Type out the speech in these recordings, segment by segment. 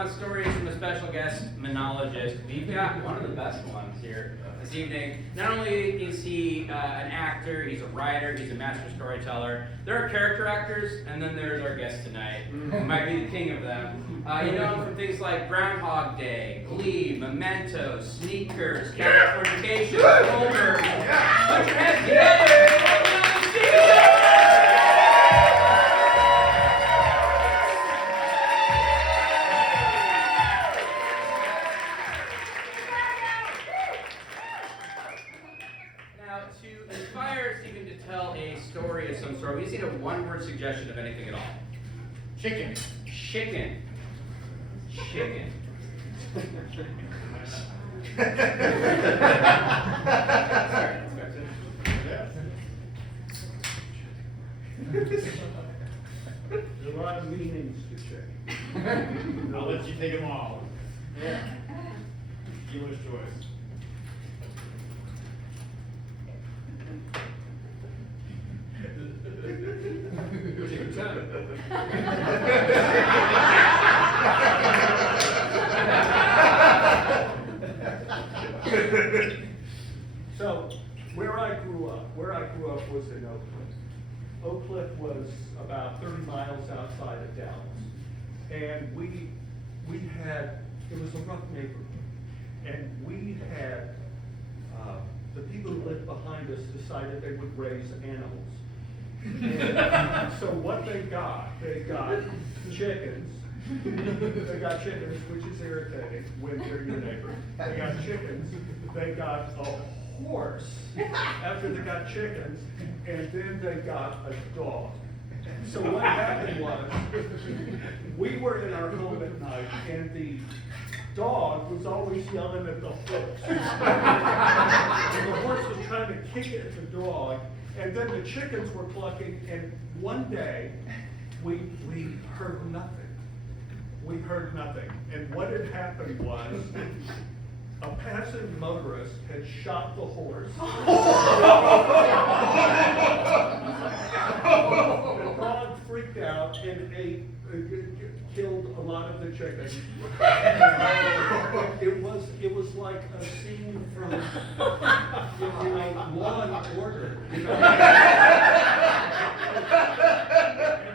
wants stories from a special guest monologist. We've got one of the best ones here this evening. Not only is he an actor, he's a writer, he's a master storyteller. There are character actors, and then there's our guest tonight, who might be the king of them. You know him from things like Groundhog Day, Glee, Memento, Sneakers, Californication, Homer. Put your hands together! Story of some sort. We just need a one-word suggestion of anything at all. Chicken. Chicken. Chicken. There's a lot of meanings to chicken. I'll let you take them all. Yeah. Dealer's choice. Take your time. So, where I grew up was in Oak Cliff. Oak Cliff was about 30 miles outside of Dallas. And we had, it was a rough neighborhood. And we had, the people who lived behind us decided they would raise animals. And so what they got chickens. They got chickens, which is irritating when they're your neighbor. They got chickens. They got a horse after they got chickens, and then they got a dog. So what happened was, we were in our home at night, and the dog was always yelling at the horse. And the horse was trying to kick at the dog, and then the chickens were clucking, and one day, we heard nothing. We heard nothing. And what had happened was, a passing motorist had shot the horse. The dog freaked out and killed a lot of the chickens. It was like a scene from Law and Order. And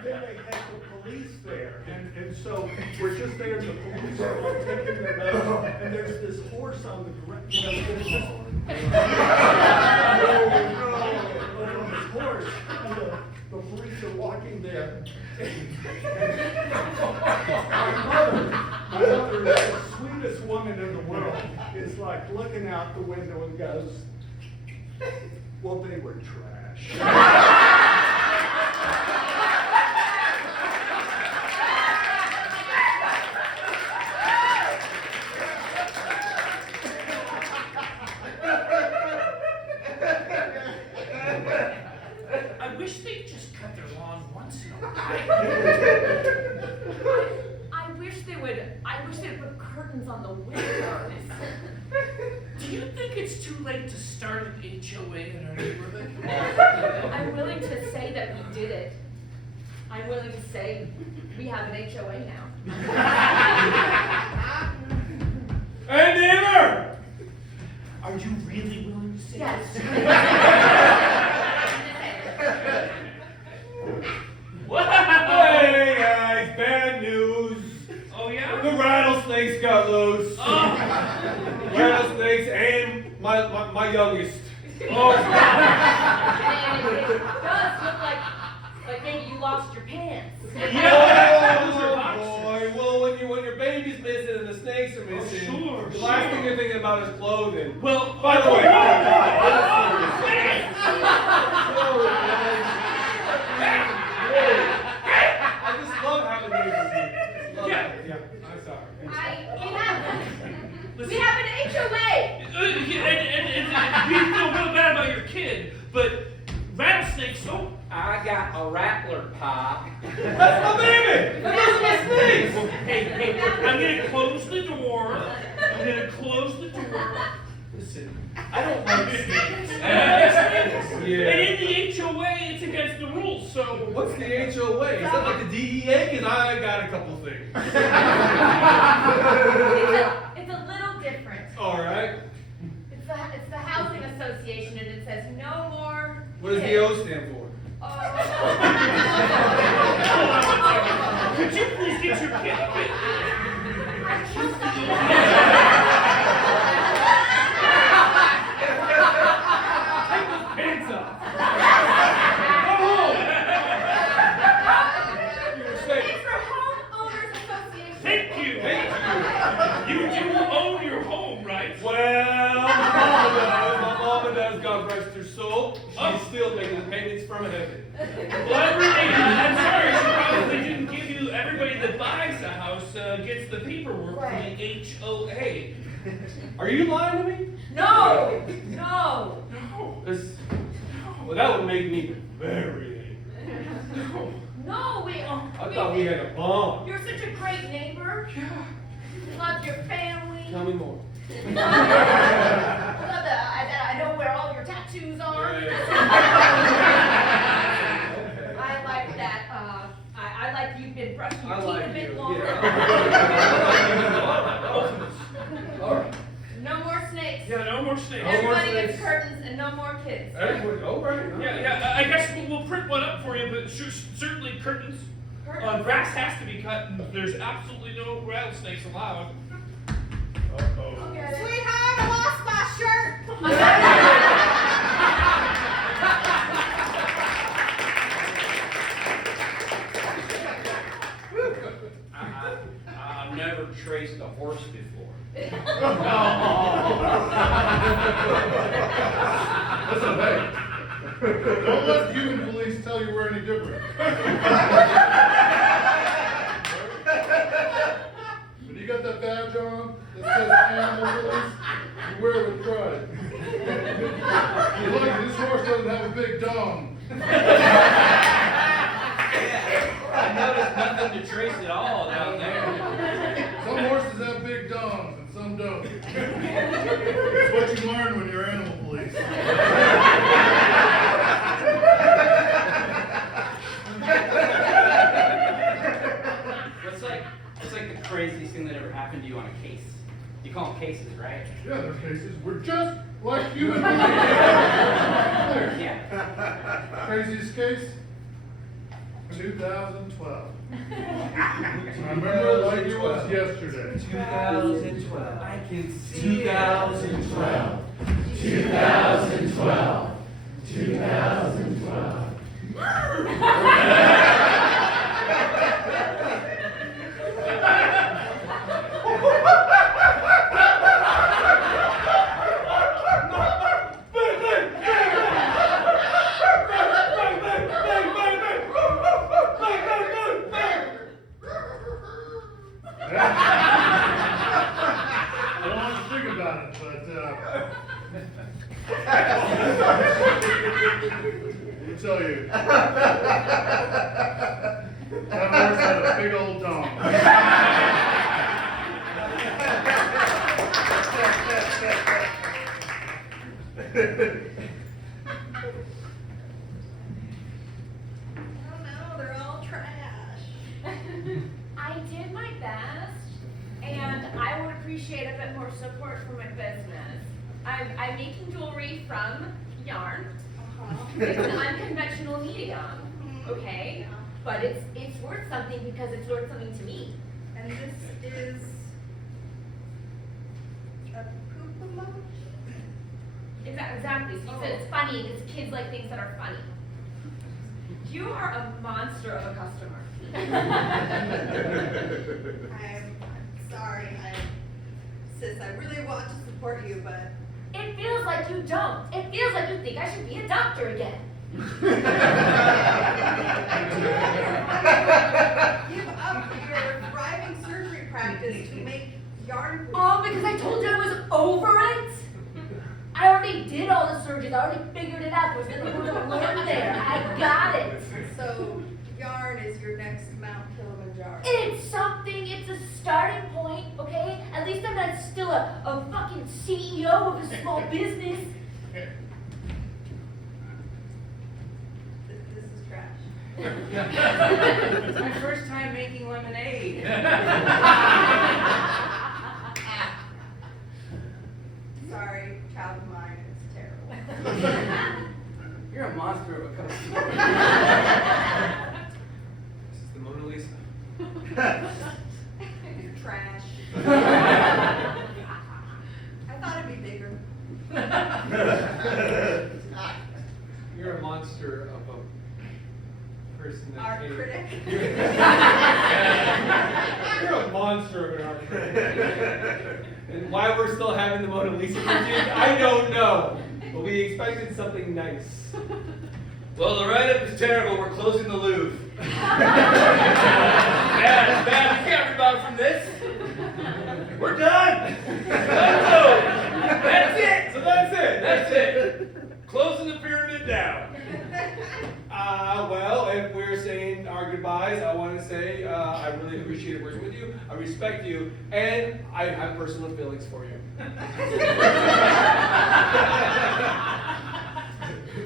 then they had the police there, and so we're just there. The police are all taking their notes, and there's this horse on the ground. You know, there's this horse, and the police are walking there. My mother is the sweetest woman in the world, is like looking out the window and goes, well, they were trash. I wish they'd just cut their lawn once in a while. I wish they would put curtains on the windows. Do you think it's too late to start an HOA in our neighborhood? I'm willing to say that we did it. I'm willing to say we have an HOA now. Hey, neighbor! Are you really willing to say Yes. Hey guys, bad news. Oh, yeah? The rattlesnakes got loose. Oh. Rattlesnakes and my youngest. Oh, And it does look like maybe you lost your pants. Oh boy, well when your baby's missing and the snakes are missing, sure, the last thing you're thinking about is clothing. well, By the way, I just love having neighbors here. Love Yeah. it. Yeah, I'm sorry. We have an HOA. and we feel real bad about your kid, but rattlesnakes don't. I got a rattler pie. That's my baby! Those are my snakes! Hey, I'm gonna close the door. I'm gonna close the door. Listen, I don't like snakes. I don't like snakes. Yeah. And in the HOA, it's against the rules, so what's the HOA? Is that like the DEA? Because I got a couple things. It's a little different. All right. It's the housing association, and it says no more. What does the kids. O stand for? Could you please get your kid? Pants up. You were saying. It's for homeowners association. Thank you. You do own your home, right? Well, my mama does. My mama does. God rest her soul. She's still making the payments from heaven. Well, I'm sorry, she probably didn't give you, everybody that buys a house gets the paperwork Right. from the HOA. Are you lying to me? No. No. Well, that would make me very angry. No, I thought we had a bond. You're such a great neighbor. You love your family. Tell me more. I know where all your tattoos are. I like that. I like you've been brushing your I teeth like a bit you. longer. Yeah. All right. No more snakes. Yeah, no more snakes. No more Everybody gets snakes. curtains and no more kids. Everybody, all right. Yeah, I guess we'll print one up for you, but certainly curtains. Grass has to be cut, and there's absolutely no rattlesnakes allowed. Uh-oh. Sweetheart, I lost my shirt. I've never traced a horse before. Listen, hey. Don't let human police tell you we're any different. When you got that badge on that says animal police, you wear it with pride. You're lucky this horse doesn't have a big dong. I noticed nothing to trace at all down there. Some horses have big dongs and some don't. It's what you learn when you're animal police. It's like the craziest thing that ever happened to you on a case. You call them cases, right? Yeah, there are cases. We're just like human beings. Yeah. Craziest case? 2012. I remember it like it was yesterday. 2012. I can see 2012. 2012. 2012. I don't want to think about it, but let me tell you. That horse had a big old dong. Oh no, they're all trash. I did my best, and I would appreciate a bit more support for my business. I'm making jewelry from yarn. It's an unconventional medium, okay? But it's worth something because it's worth something to me. And this is a poop emoji? Exactly. So you said it's funny because kids like things that are funny. You are a monster of a customer. I'm sorry, sis, I really want to support you, but It feels like you don't. It feels like you think I should be a doctor again. give up your thriving surgery practice to make yarn. Oh, because I told you I was over it? I already did all the surgeries. I already figured it out. There's nothing more to learn there. I got it. So yarn is your next Mount Kilimanjaro. It's something. It's a starting point, okay? At least I'm not still a fucking CEO of a small business. This is trash. It's my first time making lemonade. Sorry, child of mine, it's terrible. You're a monster of a customer. This is the Mona Lisa. You're trash. I thought it'd be bigger. You're a monster of a person that Art came- critic. You're a monster of an art critic. And why we're still having the Mona Lisa critique, I don't know. But we expected something nice. Well, the write-up is terrible. We're closing the Louvre. Bad, bad. We can't rebound from this. We're done. That's it. So that's it. That's it. Closing the pyramid down. Well, if we're saying our goodbyes, I want to say I really appreciate working with you. I respect you, and I have personal feelings for you.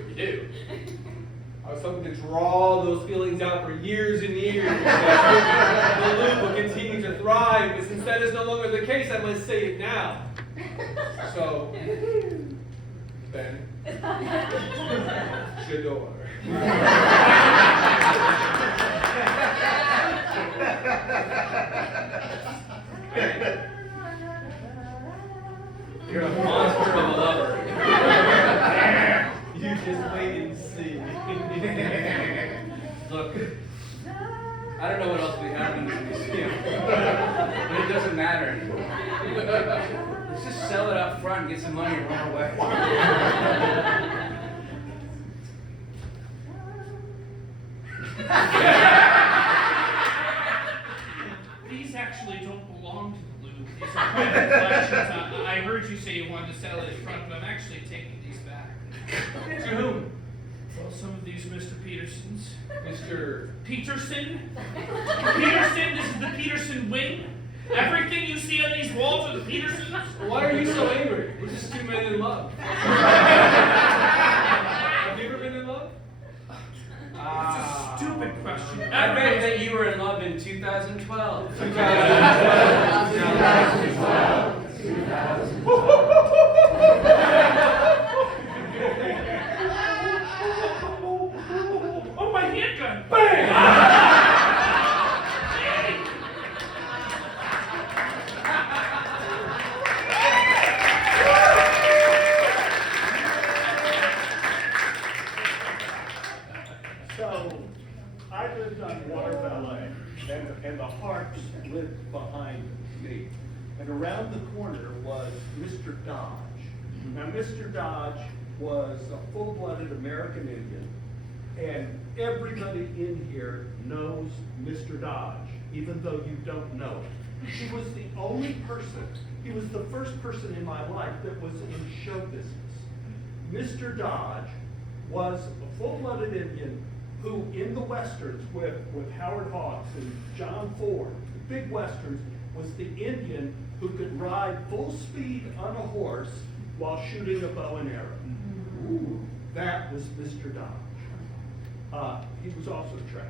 You do. I was hoping to draw those feelings out for years and years. The loop will continue to thrive, but since that is no longer the case, I must say it now. So, Ben, Shador. You're a monster of a lover. You just wait and see. Look, I don't know what else we have in this museum, but it doesn't matter anymore. Let's just sell it up front and get some money and run away. These actually don't belong to the Louvre. These are private collections. I heard you say you wanted to sell it in front, but I'm actually taking these back. To whom? Well, some of these Mr. Petersons. Mr. Peterson? Peterson, this is the Peterson wing. Everything you see on these walls are the Petersons. Why are you so angry? We're just two men in love. Have you ever been in love? It's a stupid question. I bet that you were in love in 2012. 2012. Oh, my handgun! Bang! So, I lived on Water Ballet, and the Harps lived behind me. And around the corner was Mr. Dodge. Now, Mr. Dodge was a full-blooded American Indian, and everybody in here knows Mr. Dodge, even though you don't know it. He was the only person, he was the first person in my life that was in show business. Mr. Dodge was a full-blooded Indian who, in the Westerns with Howard Hawks and John Ford, the big Westerns, was the Indian who could ride full speed on a horse while shooting a bow and arrow. Ooh, that was Mr. Dodge. He was also trash.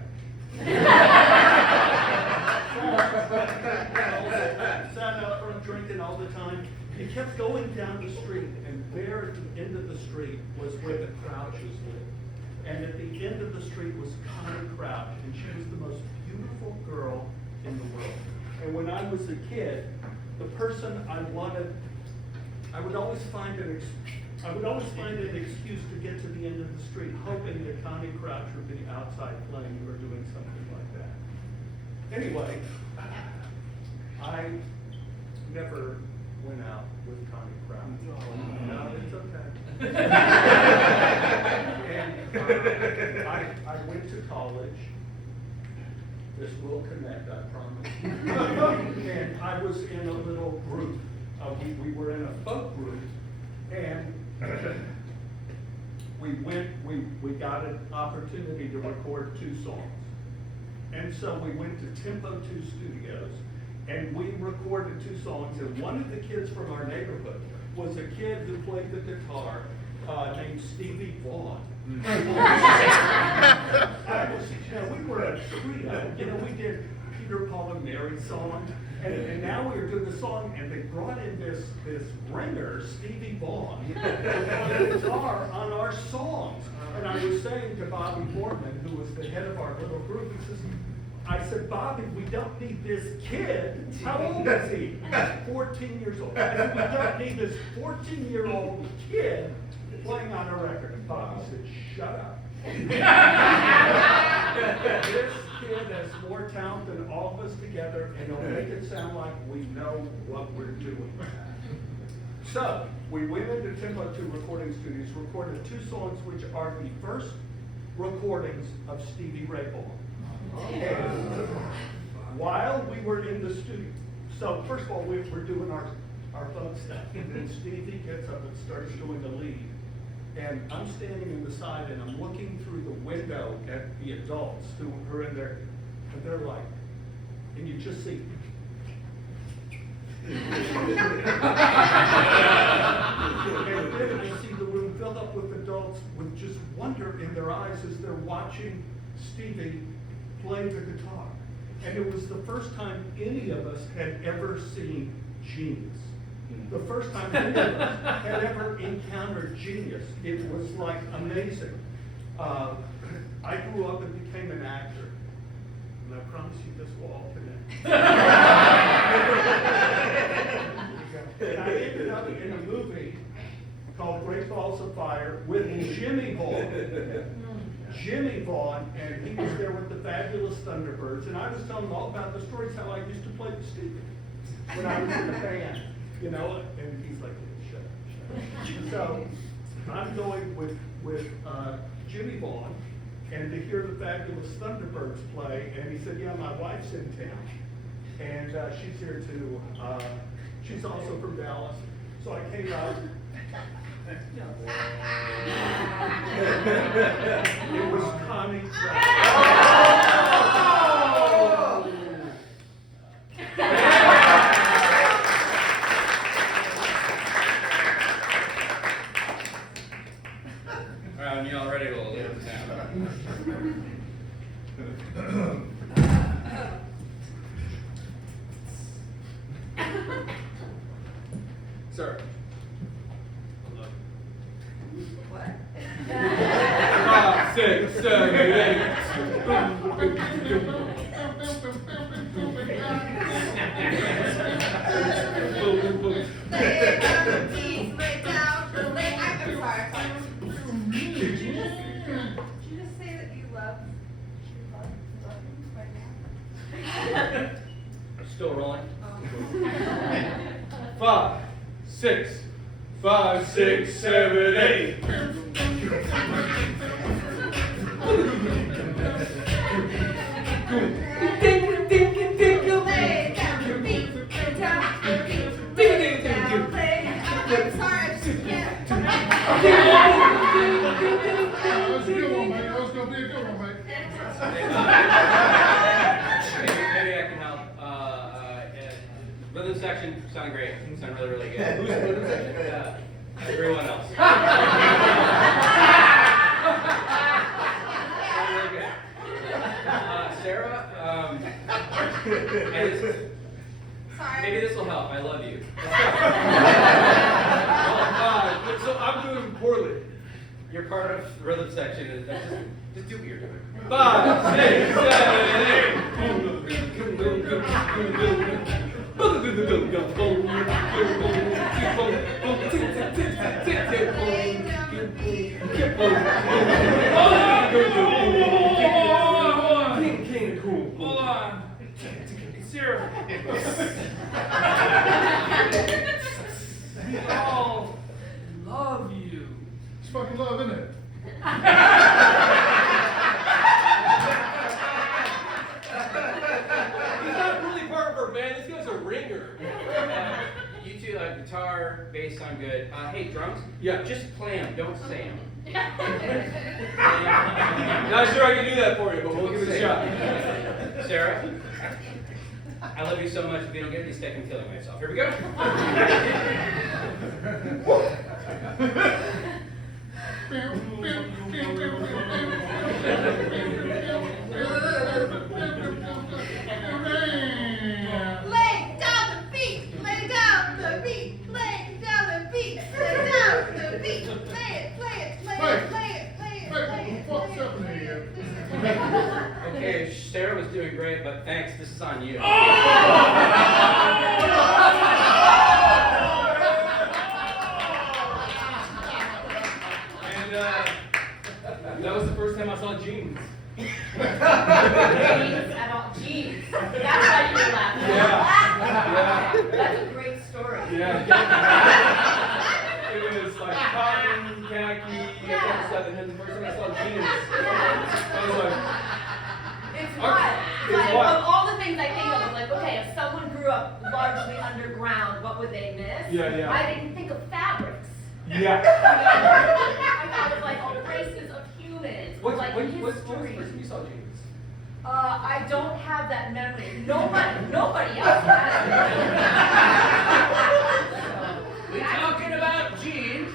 Sat out front drinking all the time. He kept going down the street, and there at the end of the street was where the Crouches lived. And at the end of the street was Connie Crouch, and she was the most beautiful girl in the world. And when I was a kid, the person I wanted, I would always find an excuse to get to the end of the street, hoping that Connie Crouch would be outside playing or doing something like that. Anyway, I never went out with Connie Crouch. No, it's okay. And I went to college. This will connect, I promise. And I was in a little group. We were in a folk group, and we got an opportunity to record 2 songs. And so we went to Tempo 2 Studios, and we recorded 2 songs, and one of the kids from our neighborhood was a kid who played the guitar named Stevie Vaughan. I was You know, we did Peter, Paul, and Mary song, and now we were doing the song, and they brought in this ringer, Stevie Vaughan, to play guitar on our songs. And I was saying to Bobby Boardman, who was the head of our little group, I said, Bobby, we don't need this kid. How old is he? He's 14 years old. I said, we don't need this 14-year-old kid playing on a record. And Bobby said, shut up. This kid has more talent than all of us together, and he'll make it sound like we know what we're doing. So, we went into Tempo 2 recording studios, recorded 2 songs which are the first recordings of Stevie Ray Vaughan. And while we were in the studio, so first of all, we're doing our fun stuff, and then Stevie gets up and starts doing the lead. And I'm standing in the side, and I'm looking through the window at the adults who are in there, and they're like, and you just see. And then I see the room filled up with adults with just wonder in their eyes as they're watching Stevie play the guitar. And it was the first time any of us had ever seen genius. The first time any of us had ever encountered genius. It was like amazing. I grew up and became an actor. And I promise you this will all connect. And I ended up in a movie called Great Balls of Fire with Jimmy Vaughan. Jimmy Vaughan, and he was there with the Fabulous Thunderbirds, and I was telling him all about the stories how I used to play with Stevie when I was in the band, you know, and he's like, shut up. So I'm going with Jimmy Vaughan, and to hear the Fabulous Thunderbirds play, and he said, yeah, my wife's in town, and she's here too. She's also from Dallas, so I came out. It was Connie. Alright, when y'all ready, we'll leave it down. Sir. What? 5, 6, 7, 8. Did you just say that you love right now? Still rolling? 5, 6, 5, 6, 7, 8. Lay down your feet, lay down your feet, lay down, lay down. I'm sorry, I just can't. That was a good one, mate. That was gonna be a good one, mate. Maybe I can help. Rhythm section sound great. Sound really, really good. Who's the rhythm section? Everyone else. Really good. Sarah, Sorry. maybe this will help. I love you. So I'm doing poorly. You're part of the rhythm section. Just do what you're doing. 5, 6, Hold on. Sarah. We all love you. It's fucking love, isn't it? He's not really part of our band. This guy's a ringer. You two, guitar, bass sound good. Hey, drums? Yeah. Just play them, don't say them. Not sure I can do that for you, but we'll give it a shot. Sarah, I love you so much. If you don't get me sick, I'm killing myself. Here we go. doing great, but thanks, this is on you. And that was the first time I saw jeans. Jeans at all. Jeans. That's why you were laughing. Yeah. That's a great story. Yeah. It was like cotton, khaki, that kind of stuff, and then the first time I saw jeans, I was like, It's Okay. wild. It's Like, wild. of all the things I think of, I'm like, okay, if someone grew up largely underground, what would they miss? Yeah, yeah. I didn't think of fabrics. yeah. I thought of like, oh, races of humans, What like was the first history. time you saw jeans? I don't have that memory. Nobody else has it. We talking about jeans?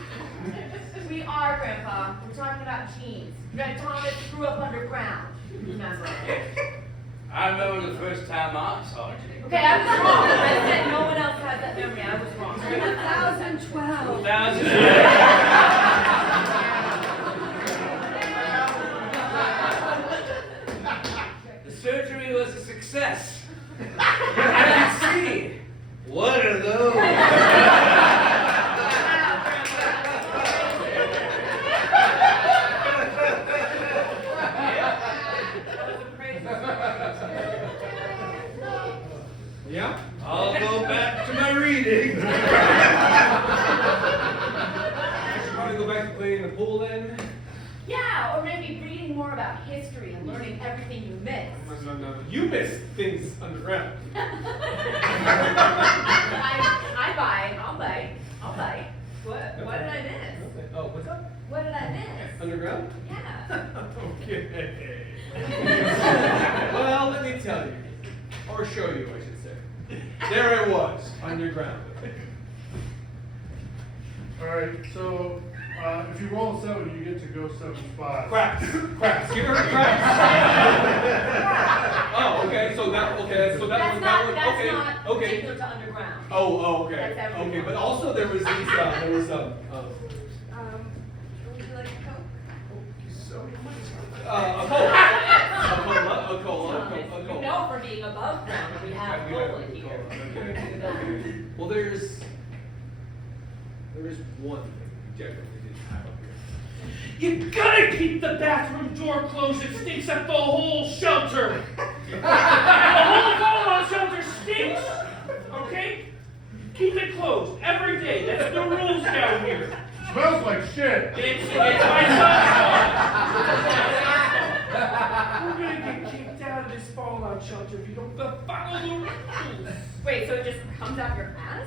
We are, Grandpa. We're talking about jeans. Greg Thomas grew up underground. Remember? I remember the first time I saw jeans. Okay, I was wrong. I said no one else has that memory. I was wrong. 2012. 2000. The surgery was a success. I can see. What are those? Yeah? I'll go back to my reading. I should probably go back to playing the pool then. Yeah, or maybe reading more about history and learning everything you missed. No. You miss things underground. I buy. I'll buy. What did I miss? Oh, what's up? What did I miss? Underground? Yeah. Okay. Well, let me tell you, or show you, I should say. There I was, underground. Alright, so, if you roll a 7, you get to go 7 spots. Craps. You ever heard of craps? Oh, okay. So that That's one. not Okay. particular to underground. Oh, okay. That's everything. Okay, but also there was these. Would you like a Coke? a cola. You know for being above ground, we have cola here. Okay. Well, there is one thing we generally didn't have up here. You gotta keep the bathroom door closed. It stinks up the whole shelter. The whole fallout shelter stinks. Okay? Keep it closed every day. That's the rules down here. Smells like shit. It's my son's fault. We're gonna get kicked out of this fallout shelter if you don't follow the rules. Wait, so it just comes out your ass?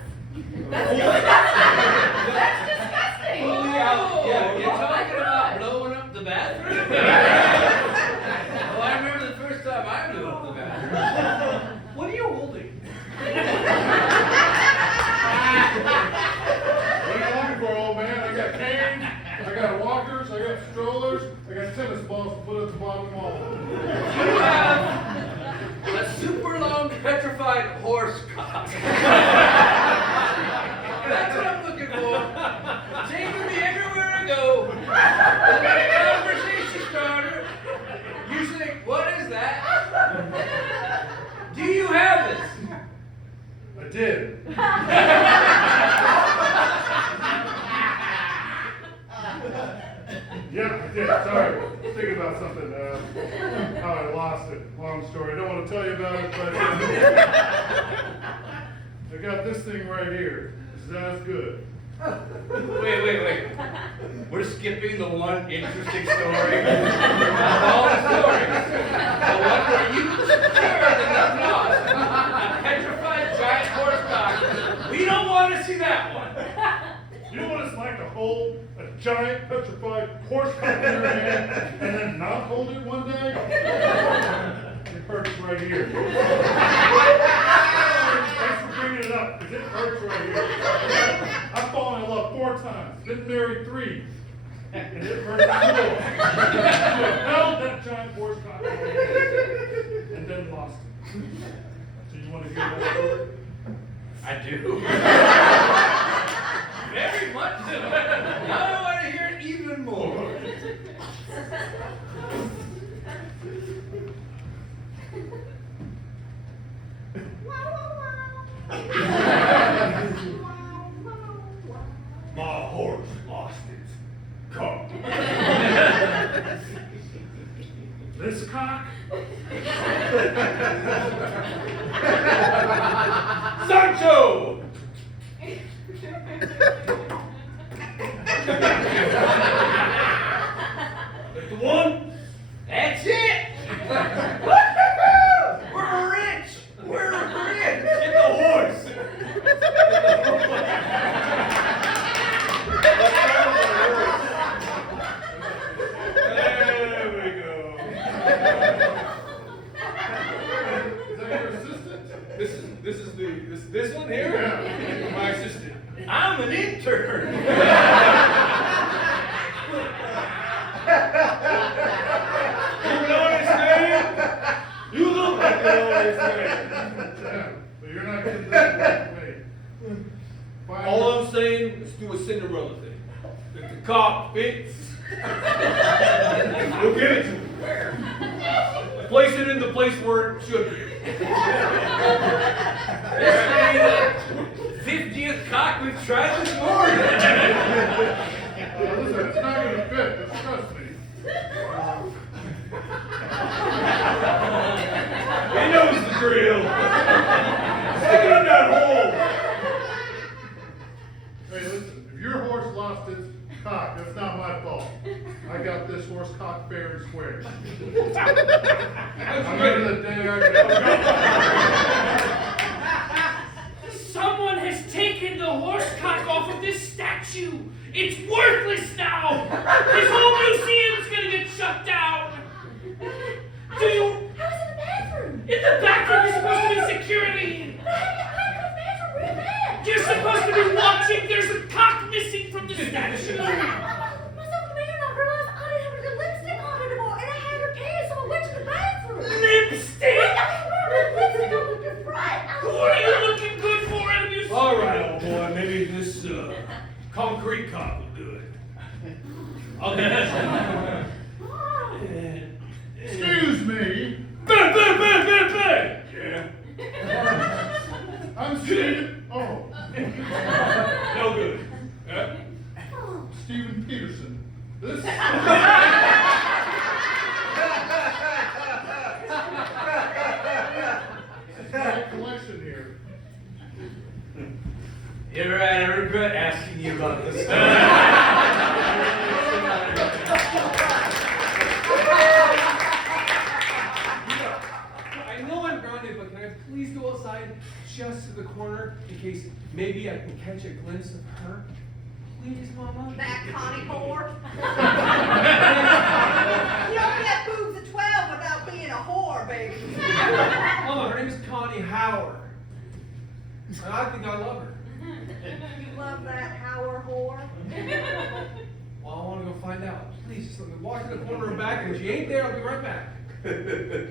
That's disgusting. That's disgusting. Fully out, yeah, Oh You're my talking God. about blowing up the bathroom? Well, I remember the first time I blew up the bathroom. What are you holding? What are you looking for, old man? I got canes, I got walkers, I got strollers, I got tennis balls to put at the bottom wall. You have a super long petrified horse cock. That's what I'm looking for. Taking me everywhere I go. Conversation starter. Usually, what is that? Do you have this? I did. Yeah, I did. Sorry. Thinking about something. How I lost it. Long story. I don't want to tell you about it, but I got this thing right here. This is as good. Wait. We're skipping the one interesting story. All the stories. The one where you sure that that's lost. A petrified giant horse cock. We don't want to see that one. You know what it's like to hold a giant petrified horse cock in your hand and then not hold it one day? It hurts right here. Thanks for bringing it up, because it hurts right here. I've fallen in love 4 times, been married 3, and it hurts more. You have held that giant horse cock in my hand and then lost it. So you want to hear that story? I do. Very much so. Now I want to hear it even more. this cock? Sancho! The one? That's it! We're rich! We're rich! Get the horse! There we go. Is that your assistant? This one here? Yeah. My assistant. I'm an intern! You know what I'm saying? You look like you know what I'm saying. Yeah, but you're not getting this right way. All I'm saying is do a Cinderella thing. If the cock fits, we'll give it to him. Place it in the place where it should be. This may be the 50th cock we've tried this morning! Listen, it's not gonna fit, just trust me. He knows the drill. Stick it in that hole. Hey, listen, if your horse lost its cock, that's not my fault. I got this horse cock fair and square. I'm ready the day I Someone has taken the horse cock off of this statue. It's worthless now. This whole museum's gonna get shut down. Do you? How's in the bathroom? In the bathroom, you're supposed to be security. How do you go to the bathroom real bad? You're supposed to be watching. There's a cock missing from the statue. Myself and the man, I realized I didn't have any lipstick on anymore, and I had her pants, so I went to the bathroom. Lipstick? I wear lipstick on the front. Who are you looking good for, Adam? You All right, old boy. Maybe this concrete cock will do it. I'll get this one. Excuse me, Bang, bang, bang, bang, bang. Yeah. I'm Stephen. Oh, No good. Yeah. Stephen Peterson. This. My collection here. You're right, I regret asking you about this. I know I'm grounded, but can I please go outside just to the corner in case maybe I can catch a glimpse of her? Please, Mama? That Connie whore. You don't get boobs at 12 without being a whore, baby. Mama, her name is Connie Howard. And I think I love her. You love that Howard whore? Well, I want to go find out. Please, just let me walk to the corner and back, and if she ain't there, I'll be right back.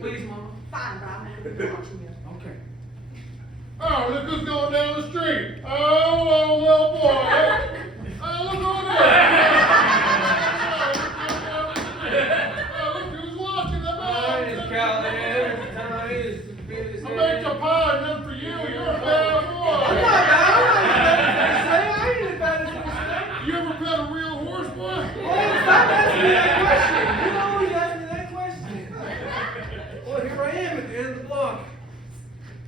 Please, Mama? Fine, Bob, I'm watching you. Okay. Oh, look who's going down the street. Oh, little boy. Oh, look over there. Oh, look who's watching the I made your pie, none for you. You're a bad boy. You ever pet a real horse, boy? Well, here I am at the end of the block.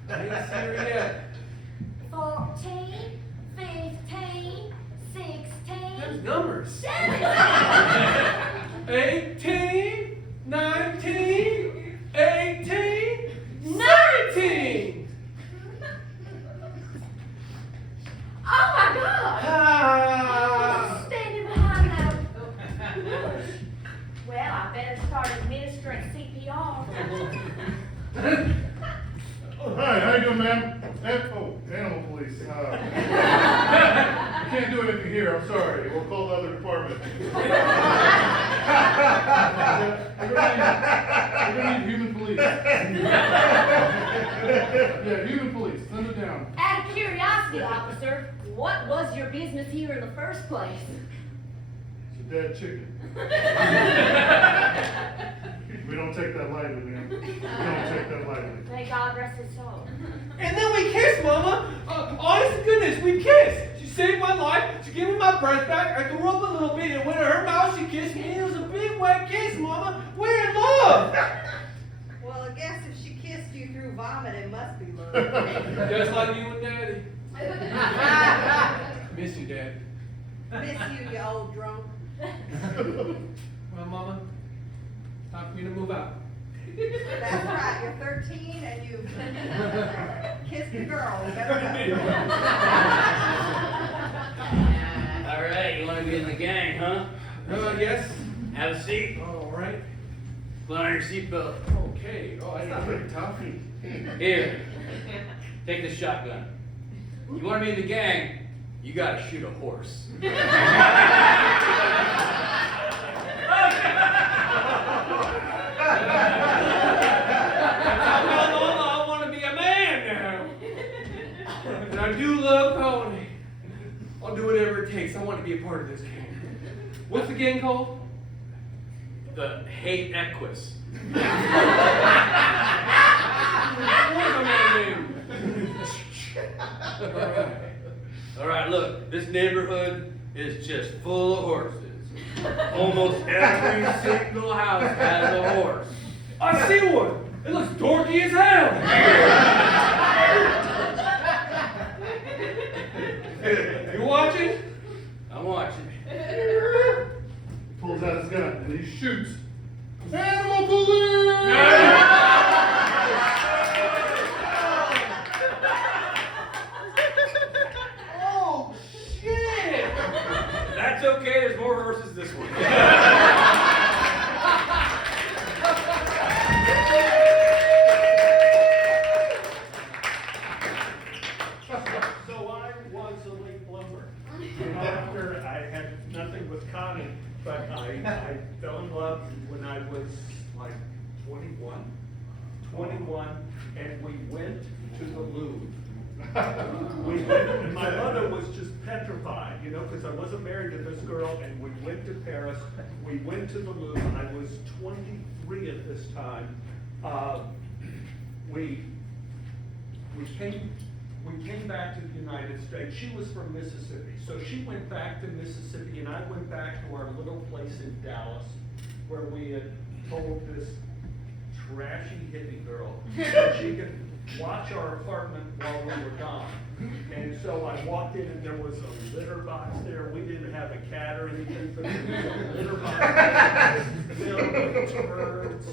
I ain't seen her yet. 14, 15, 16. There's numbers. 18, 19, 18, 19. Oh my God! Ah. Standing behind that. Well, I better start administering CPR. Hi, how you doing, ma'am? Animal police. I can't do anything here, I'm sorry. We'll call the other department. We're gonna need human police. Yeah, human police, send it down. Out of curiosity, officer, what was your business here in the first place? It's a dead chicken. We don't take that lightly, man. We don't take that lightly. May God rest his soul. And then we kissed, Mama. Honest to goodness, we kissed. She saved my life. She gave me my breath back. I threw up a little bit, and when in her mouth she kissed me. It was a big wet kiss, Mama. We're in love. Just like you and Daddy. Miss you, Dad. Miss you old drunk. Well, Mama, time for me to move out. That's right, you're 13 and you've kissed a girl. You better go. All right, you want to be in the gang, huh? Yes. Have a seat. All right. Put on your seatbelt. Okay. Oh, that's not very tough. Here, take the shotgun. You want to be in the gang, you gotta shoot a horse. I want to be a man now. And I do love pony. I'll do whatever it takes. I want to be a part of this gang. What's the gang called? The Hate Equus. What am I name? All right, look, this neighborhood is just full of horses. Almost every single house has a horse. I see one. It looks dorky as hell. You watching? I'm watching. Pulls out his gun and he shoots. Animal police! Oh shit! That's okay, there's more horses this week. So I was a late bloomer. After I had nothing with Connie, but I fell in love when I was like 21, and we went to the Louvre. We went, and my mother was just petrified, you know, because I wasn't married to this girl, and we went to Paris. We went to the Louvre. I was 23 at this time. We came back to the United States. She was from Mississippi, so she went back to Mississippi, and I went back to our little place in Dallas, where we had told this trashy hippie girl that she could watch our apartment while we were gone. And so I walked in, and there was a litter box there. We didn't have a cat or anything, but there was a litter box filled with turds.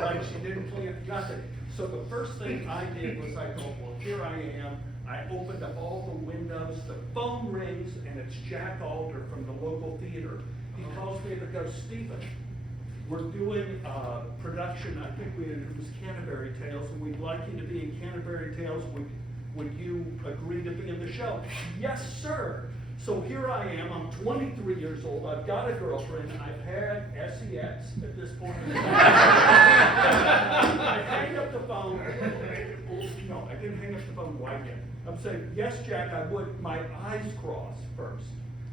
Like she didn't clean it, nothing. So the first thing I did was I thought, well, here I am. I opened up all the windows. The phone rings, and it's Jack Alder from the local theater. He calls me to go, Stephen, we're doing a production, I think it was Canterbury Tales, and we'd like you to be in Canterbury Tales. Would you agree to be in the show? Yes, sir. So here I am, I'm 23 years old, I've got a girlfriend, I've had sex at this point in time. I hang up the phone, no, I didn't hang up the phone quite yet. I'm saying, yes, Jack, I would, my eyes crossed first.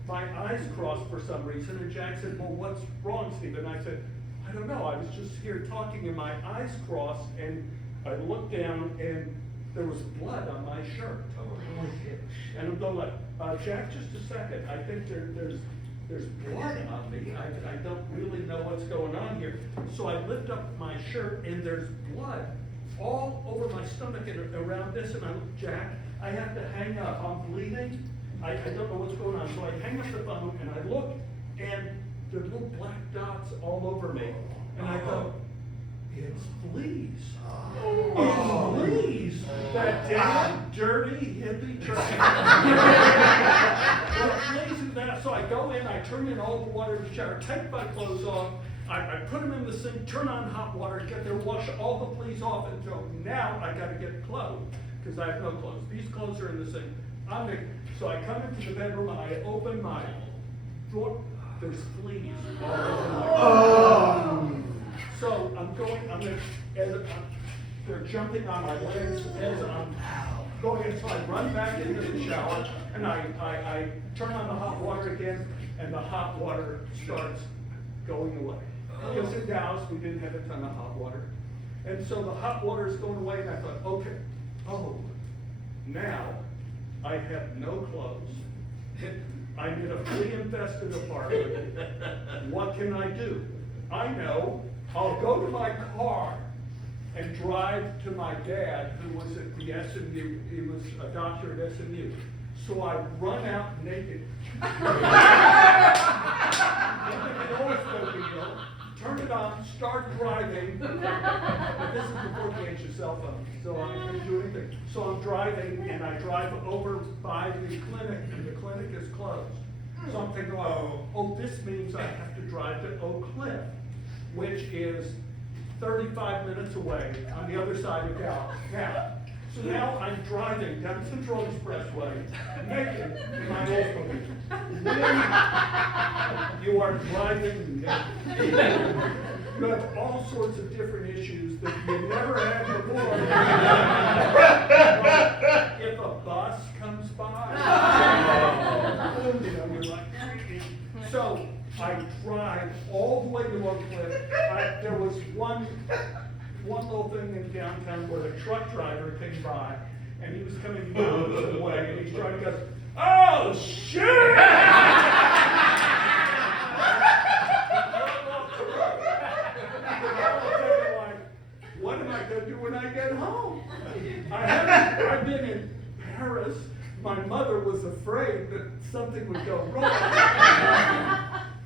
My eyes crossed for some reason, and Jack said, well, what's wrong, Steve? And I said, I don't know, I was just here talking, and my eyes crossed, and I looked down, and there was blood on my shirt. And I'm going like, Jack, just a second. I think there's blood on me. I don't really know what's going on here. So I lift up my shirt, and there's blood all over my stomach and around this. And I look, Jack, I have to hang up. I'm bleeding. I don't know what's going on. So I hang up the phone, and I look, and there are little black dots all over me. And I go, it's fleas. It's fleas. That damn dirty hippie trash. Fleas in that. So I go in, I turn in all the water in the shower, take my clothes off, I put them in the sink, turn on hot water, get there, wash all the fleas off, and so now I gotta get clothes, because I have no clothes. These clothes are in the sink. So I come into the bedroom, I open my drawer, there's fleas all over my So they're jumping on my legs as I'm going in, so I run back into the shower, and I turn on the hot water again, and the hot water starts going away. Because in Dallas, we didn't have a ton of hot water. And so the hot water is going away, and I thought, okay, now I have no clothes. I'm in a flea-infested apartment. What can I do? I know, I'll go to my car, and drive to my dad, who was at the SMU. He was a doctor at SMU. So I run out naked. Turn it on, start driving. But this is before you get your cell phone, so I can't do anything. So I'm driving, and I drive over by the clinic, and the clinic is closed. So I'm thinking, oh, this means I have to drive to Oak Cliff, which is 35 minutes away on the other side of Dallas. So now I'm driving down Central Expressway, naked in my Oldsmobile. When you are driving naked, you have all sorts of different issues that you never had before. If a bus comes by, you're like, so I drive all the way to Oak Cliff. There was one little thing in downtown where the truck driver came by, and he was coming the opposite way, and he's trying to go, oh, shit! What am I going to do when I get home? I've been in Paris. My mother was afraid that something would go wrong.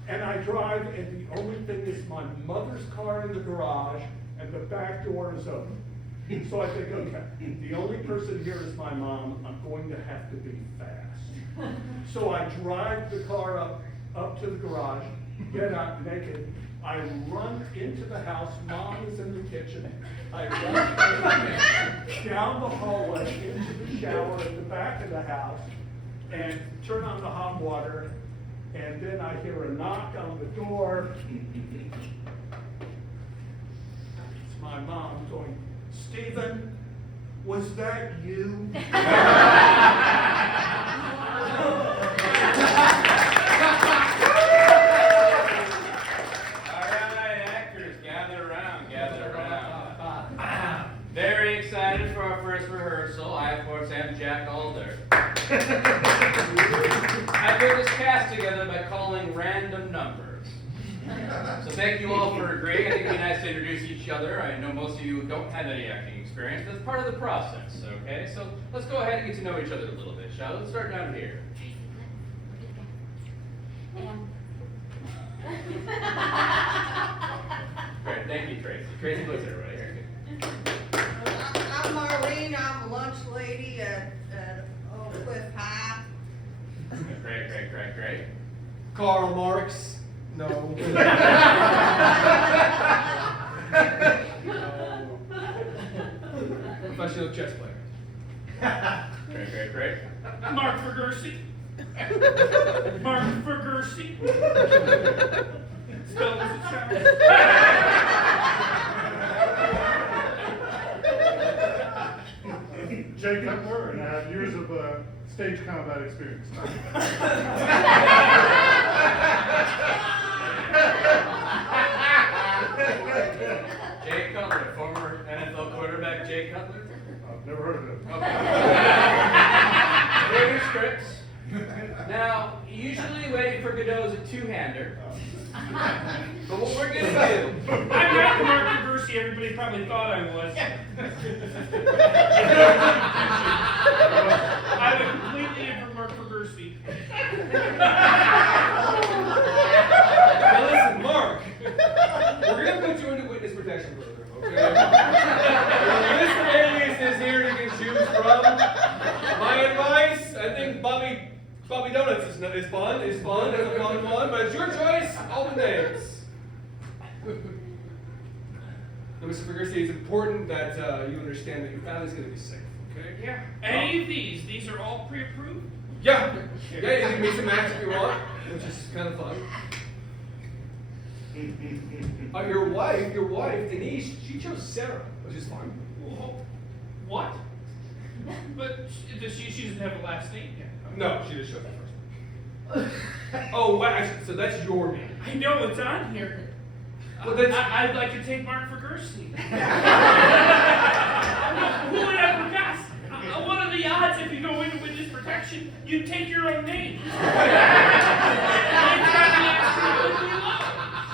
And I drive, and the only thing is my mother's car in the garage, and the back door is open. So I think, okay, the only person here is my mom. I'm going to have to be fast. So I drive the car up to the garage, get out naked. I run into the house. Mom is in the kitchen. I run down the hallway into the shower at the back of the house and turn on the hot water. And then I hear a knock on the door. It's my mom going, Stephen, was that you? Very excited for our first rehearsal. I, of course, am Jack Alder. I put this cast together by calling random numbers. So thank you all for agreeing. I think it'd be nice to introduce each other. I know most of you don't have any acting experience. That's part of the process, okay? So let's go ahead and get to know each other a little bit, shall we? Let's start down here. Great, thank you, Tracy. Tracy looks at it right here. I'm Marlene. I'm a lunch lady at Oak Cliff High. Great. Karl Marx. No. Professional chess player. Great. Mark Fergusi. Mark Fergusi. Spelled as it sounds. Jay Cutler, and I have years of stage combat experience. Jay Cutler, former NFL quarterback Jay Cutler. I've never heard of it. Okay. Ready scripts. Now, usually waiting for Godot is a two-hander. But what we're gonna do. I'm not the Mark Fergusi everybody probably thought I was. I'm a completely different Mark Fergusi. Now listen, Mark. We're gonna put you into witness protection program, okay? This alias is here to get choose from. My advice, I think Bobby Donuts is fun. It's a fun one, but it's your choice. All the names. Now, Mr. Fergusi, it's important that you understand that your family's going to be safe, okay? Yeah. Any of these are all pre-approved? Yeah, you can mix and match if you want, which is kind of fun. Your wife, Denise, she chose Sarah, which is fun. What? But she doesn't have a last name yet. No, she just chose that first. Oh, wow, so that's your name. I know it's on here. Well, that's... I'd like to take Mark Fergusi. Who would ever guess? What are the odds if you go into witness protection, you take your own name?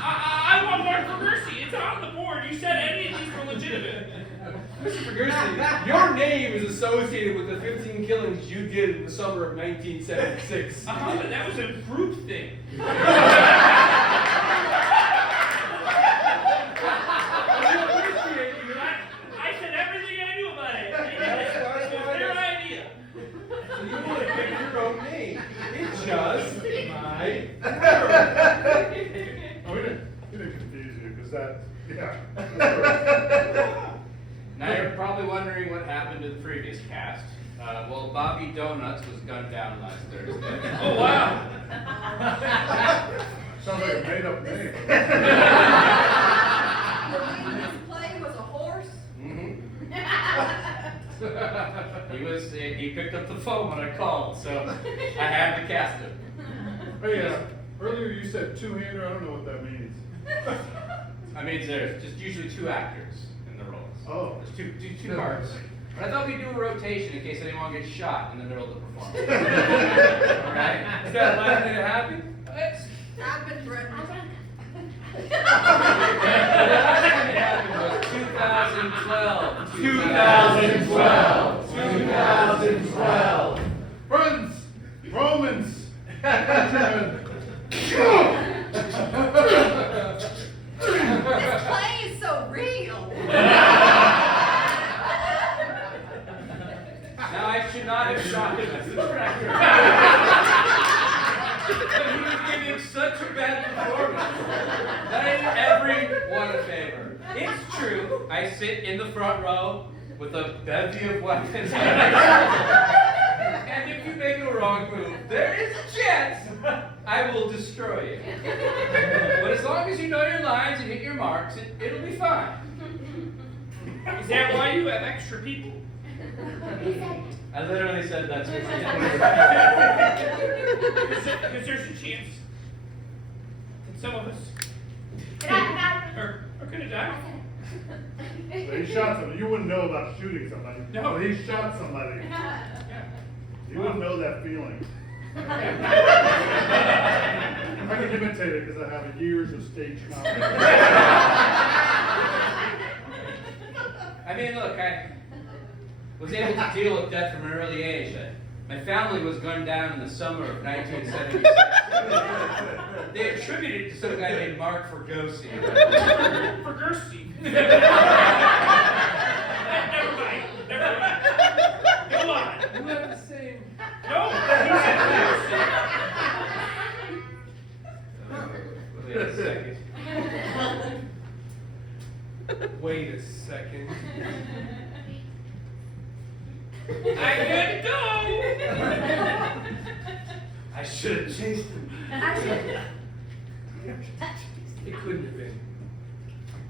I want Mark Fergusi. It's on the board. You said any of these were legitimate. Mr. Ferguson, your name is associated with the 15 killings you did in the summer of 1976. But that was a group thing. I said everything I knew about it. It was their idea. So you want to pick your own name. It's just my Oh, we didn't confuse you, because that, yeah. Now you're probably wondering what happened to the previous cast. Well, Bobby Donuts was gunned down last Thursday. Oh, wow. Sounds like a made-up name. The lead in this play was a horse. Mhm. He picked up the phone when I called, so I had to cast him. Hey, earlier you said two-hander, I don't know what that means. I mean, there's just usually two actors in the roles. Oh. There's two parts. But I thought we'd do a rotation in case anyone gets shot in the middle of the performance. Alright? Is that likely to happen? I've been threatened. The last time it happened was 2012. 2012. Friends, Romans, This play is so real. Now I should not have shot him as the director. But he was giving such a bad performance that I did everyone a favor. It's true, I sit in the front row with a bevy of weapons. And if you make a wrong move, there is a chance I will destroy you. But as long as you know your lines and hit your marks, it'll be fine. Is that why you have extra people? I literally said that's what she Because there's a chance that some of us are gonna die. he shot somebody. You wouldn't know about shooting somebody. No. But he shot somebody. You wouldn't know that feeling. I can imitate it because I have years of stage comedy. I mean, look, I was able to deal with death from an early age. My family was gunned down in the summer of 1976. They attributed it to some guy named Mark Fergosi. Ferguson. Never mind. Go on. You have the same. No, he said Wait a second. Wait a second. I gotta go. I should have chased him. It couldn't have been.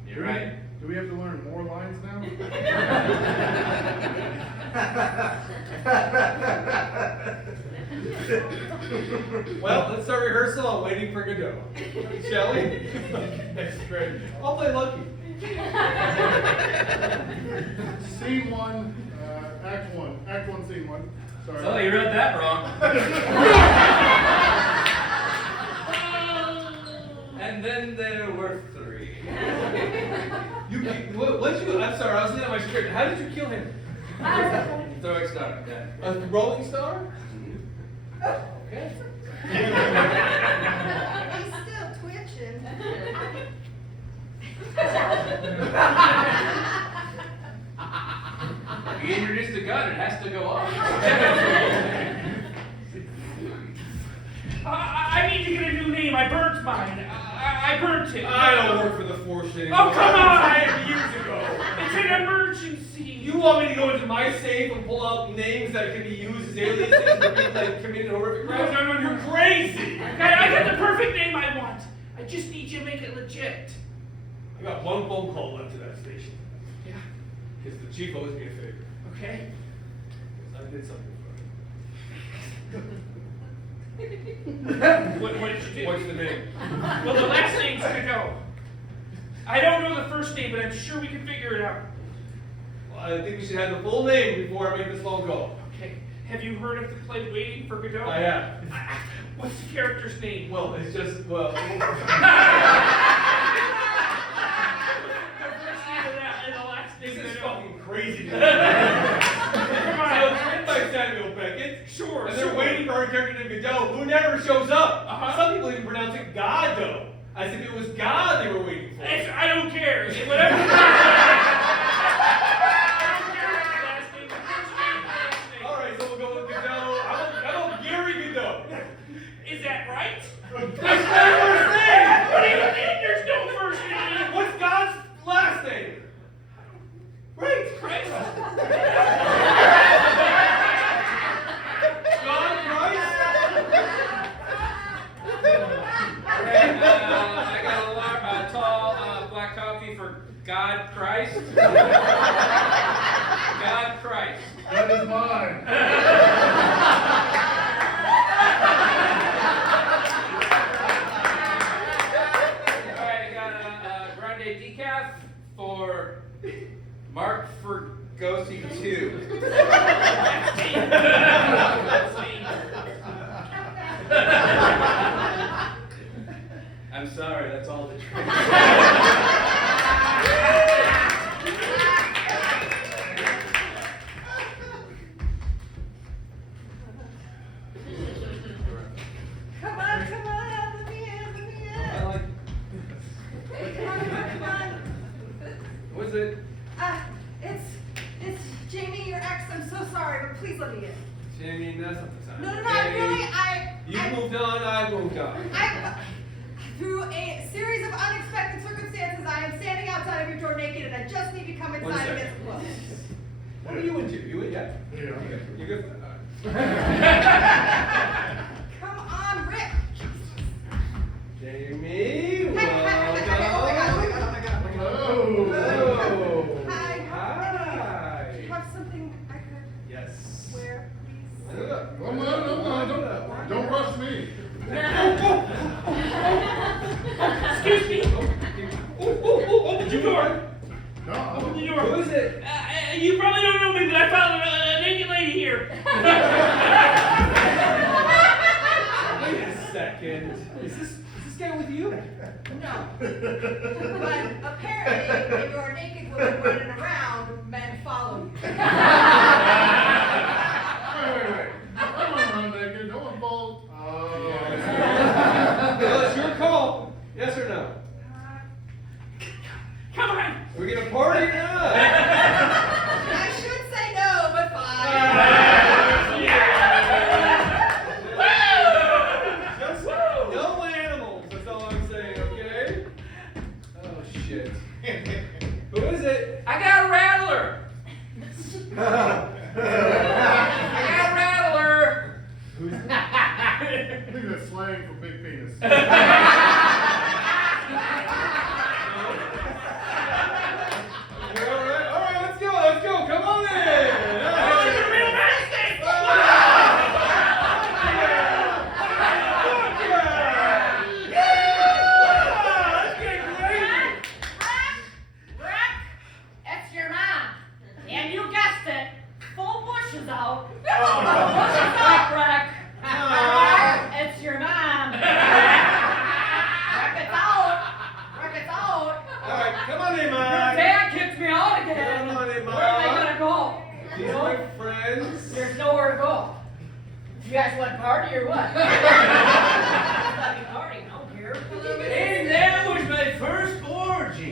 You're right. Do we have to learn more lines now? Well, let's start rehearsal. I'm waiting for Godot. Shall we? That's great. I'll play Lucky. Scene one, act one. Act one, scene one. Sorry. Oh, you read that wrong. And then there were three. I'm sorry, I was looking at my script. How did you kill him? Throwing star, yeah. A rolling star? Okay. He's still twitching. You introduced the gun, it has to go off. I need to get a new name. I burnt mine. I burnt it. I don't work for the force anymore. Oh, come on! I retired years ago. It's an emergency. You want me to go into my safe and pull out names that can be used as aliases for people that committed horrific crimes? No, you're crazy. I got the perfect name I want. I just need you to make it legit. I got one phone call left to that station. Yeah. Because the chief owes me a favor. Okay. Because I did something for him. What did you do? What's the name? Well, the last name's gonna go. I don't know the first name, but I'm sure we can figure it out. Well, I think we should have the full name before I make this phone call. Okay. Have you heard of the play Waiting for Godot? I have. What's the character's name? Well, it's just, well. don't care. Whatever. All right, so we'll go with Godot. How about Gary Godot? Is that right? That's my first name. What do you mean there's no first name? What's God's last name? Right. Christ. God Christ? Alright, I got a tall black coffee for God Christ. God Christ. That is mine. Alright, I got a grande decaf for Mark Fergosi 2. I'm sorry, that's all the drinks. Come on, let me in. I like. Come on. What's it? It's Jamie, your ex. I'm so sorry, but please let me in. Jamie, that's not the time. No, okay? You moved on, I moved on. Through a series of unexpected circumstances, I am standing outside of your door naked, and I just need to come inside and get some clothes. What are you into? You in yet? Yeah. You good? Come on, Rick. Jamie, Oh my god. Hello. Hello. Hi. Hi. Do you have something I could Yes. wear, please? Come on, don't rush me. Excuse me. Open the door. No, Open the door. Who is it? You probably don't know me, but I found a naked lady here. Wait a second. Is this guy with you? No. But apparently, when you're naked woman running around, men follow you. Wait. I don't run naked. No one falls. Well, it's your call. Yes or no? Come on. We're gonna party or not? I should say no, but fine. Just no animals, that's all I'm saying, okay? Oh shit. Who is it? I got a rattler. I got a rattler. I think that's slang for big penis. Alright, let's go, come on in! Rick, it's your mom. And you guessed it. Full bush is out. Bush is out, Rick. It's your mom. Rick, it's out. Rick, it's out. Alright, come on in, Your Mom! dad kicked me out again. Come on in, Mom. Where am I gonna go? These are my friends. There's nowhere to go. You guys want to party or what? Party, I don't care. And that was my first orgy.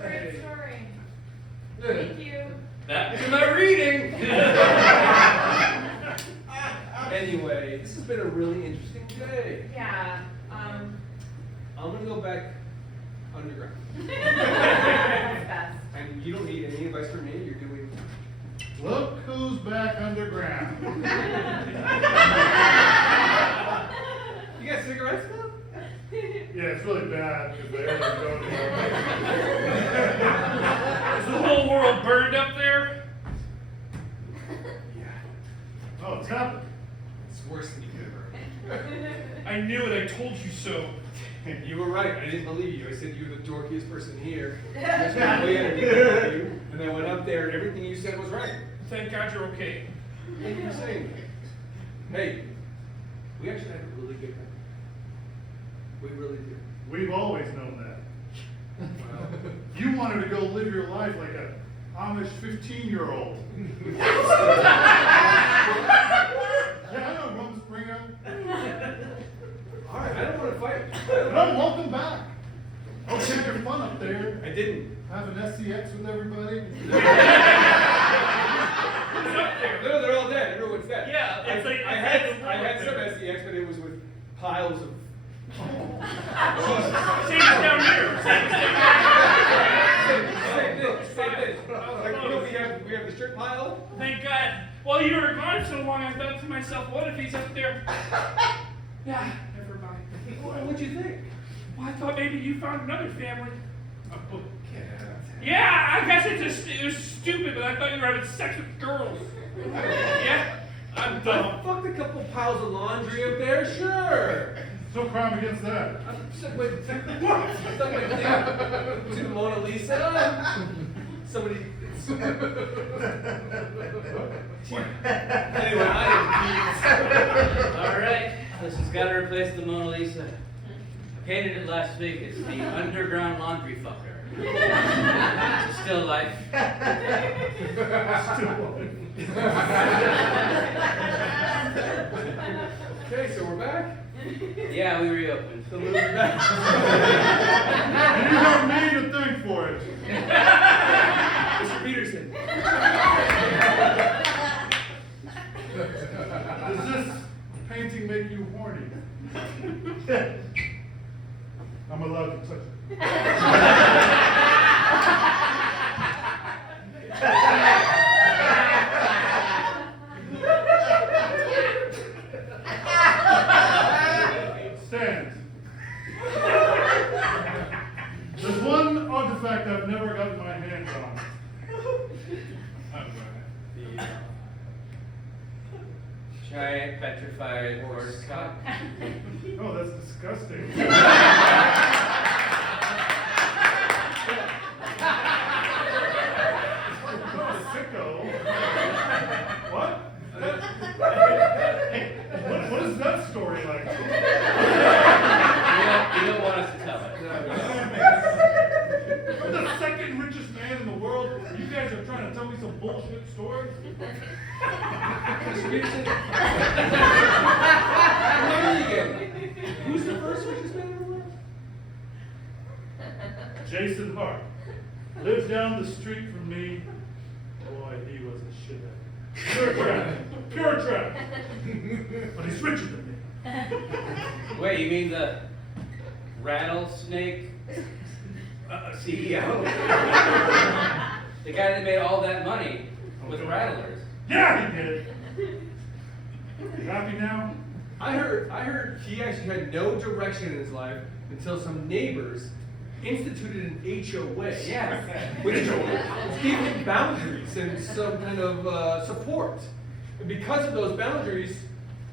Great story. Thank you. That was my reading. Anyway, this has been a really interesting day. Yeah. I'm gonna go back underground. That's best. And you don't need any advice from me, you're doing. Look who's back underground. You got cigarettes now? Yeah, it's really bad because they always go to Is the whole world burned up there? Yeah. Oh, it's happened. It's worse than you could have heard. I knew it. I told you so. You were right, I didn't believe you. I said you were the dorkiest person here. Just got way interviewed you, and I went up there and everything you said was right. Thank God you're okay. Thank you for saying that. Hey, we actually had a really good night. We really did. We've always known that. Wow. You wanted to go live your life like a Amish 15-year-old. Yeah, I know, Rum Springer. Alright, I don't want to fight. Well, welcome back. Hope you had your fun up there. I didn't. Having SCX with everybody. Who's up there? No, they're all dead. Everyone's dead. Yeah, it's like- I had some SEX, but it was with piles of. Same as down here. Same as Same thing. Like, you know, we have the strip pile. Thank God. While you were gone so long, I thought to myself, what if he's up there? Yeah, never mind. What'd you think? Well, I thought maybe you found another family. Yeah, I guess it was stupid, but I thought you were having sex with girls. Yeah, I'm I dumb. fucked a couple piles of laundry up there, sure. No crime against that. I'm stuck with to the Mona Lisa. Somebody. Anyway, I All right, this has got to replace the Mona Lisa. I painted it last week. It's the underground laundry fucker. It's a still life. Okay, so we're back. Yeah, we reopened. So moving back. And you have me to thank for it. Mr. Peterson. Does this painting make you horny? I'm allowed to touch it. Stand. There's one artifact I've never gotten my hands on. Giant petrified horse cock. Oh, that's disgusting. Sicko. What? What is that story like? You don't want us to tell it. I'm the second richest man in the world. You guys are trying to tell me some bullshit story? Mr. Peterson. Who's the first richest man in the world? Jason Hart. Lived down the street from me. Boy, he was a shithead. Pure trap. Pure trap. But he's richer than me. Wait, you mean the rattlesnake CEO? The guy that made all that money with rattlers. Yeah, he did. You happy now? I heard he actually had no direction in his life until some neighbors instituted an HOA. Yes. Which gave him boundaries and some kind of support. And because of those boundaries,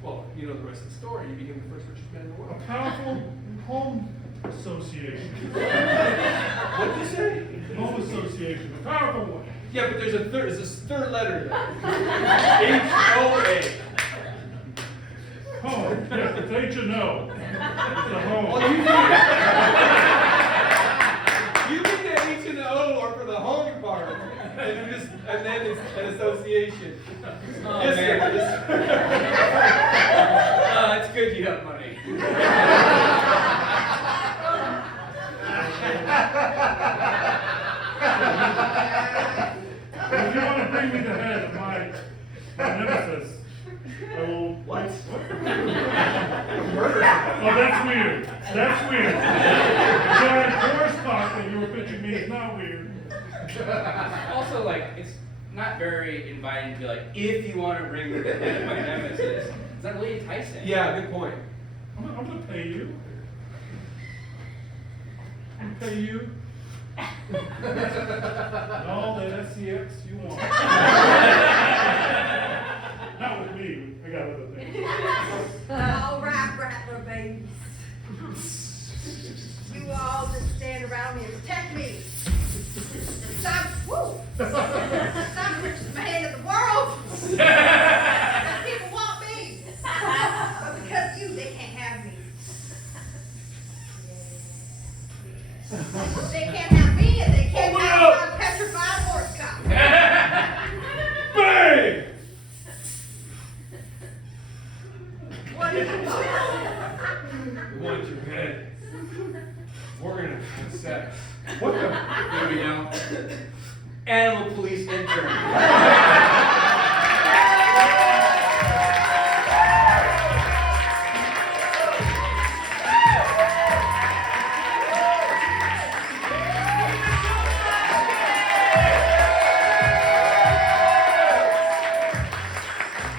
well, you know the rest of the story, he became the first richest man in the A world. powerful home association. What did you say? Home association. A powerful one. Yeah, but there's this third letter there. HOA. Home. Yes, it's H&O. It's a home. Oh, you think the H and the O are for the home part, and then it's an association. Oh, Yes, man. sir. Oh, it's good you have money. If you want to bring me the head of my nemesis, I will. What? Oh, that's weird. That's weird. The giant horse cock that you were pitching me is not weird. Also, like, it's not very inviting to be like, if you want to bring me the head of my nemesis. It's not really enticing. Yeah, good point. I'm gonna pay you. I'm gonna pay you. And all that SCX you want. Not with me. I got other things. All right, rattler babies. You all just stand around me and protect me. Stop, woo! Stop the richest man in the world. Because people want me. But because of you, they can't have me. They can't have me and they can't have my petrified horse cock. Bang! What do you want? We want your head. We're gonna have sex. What the? Here we go. Animal police intern.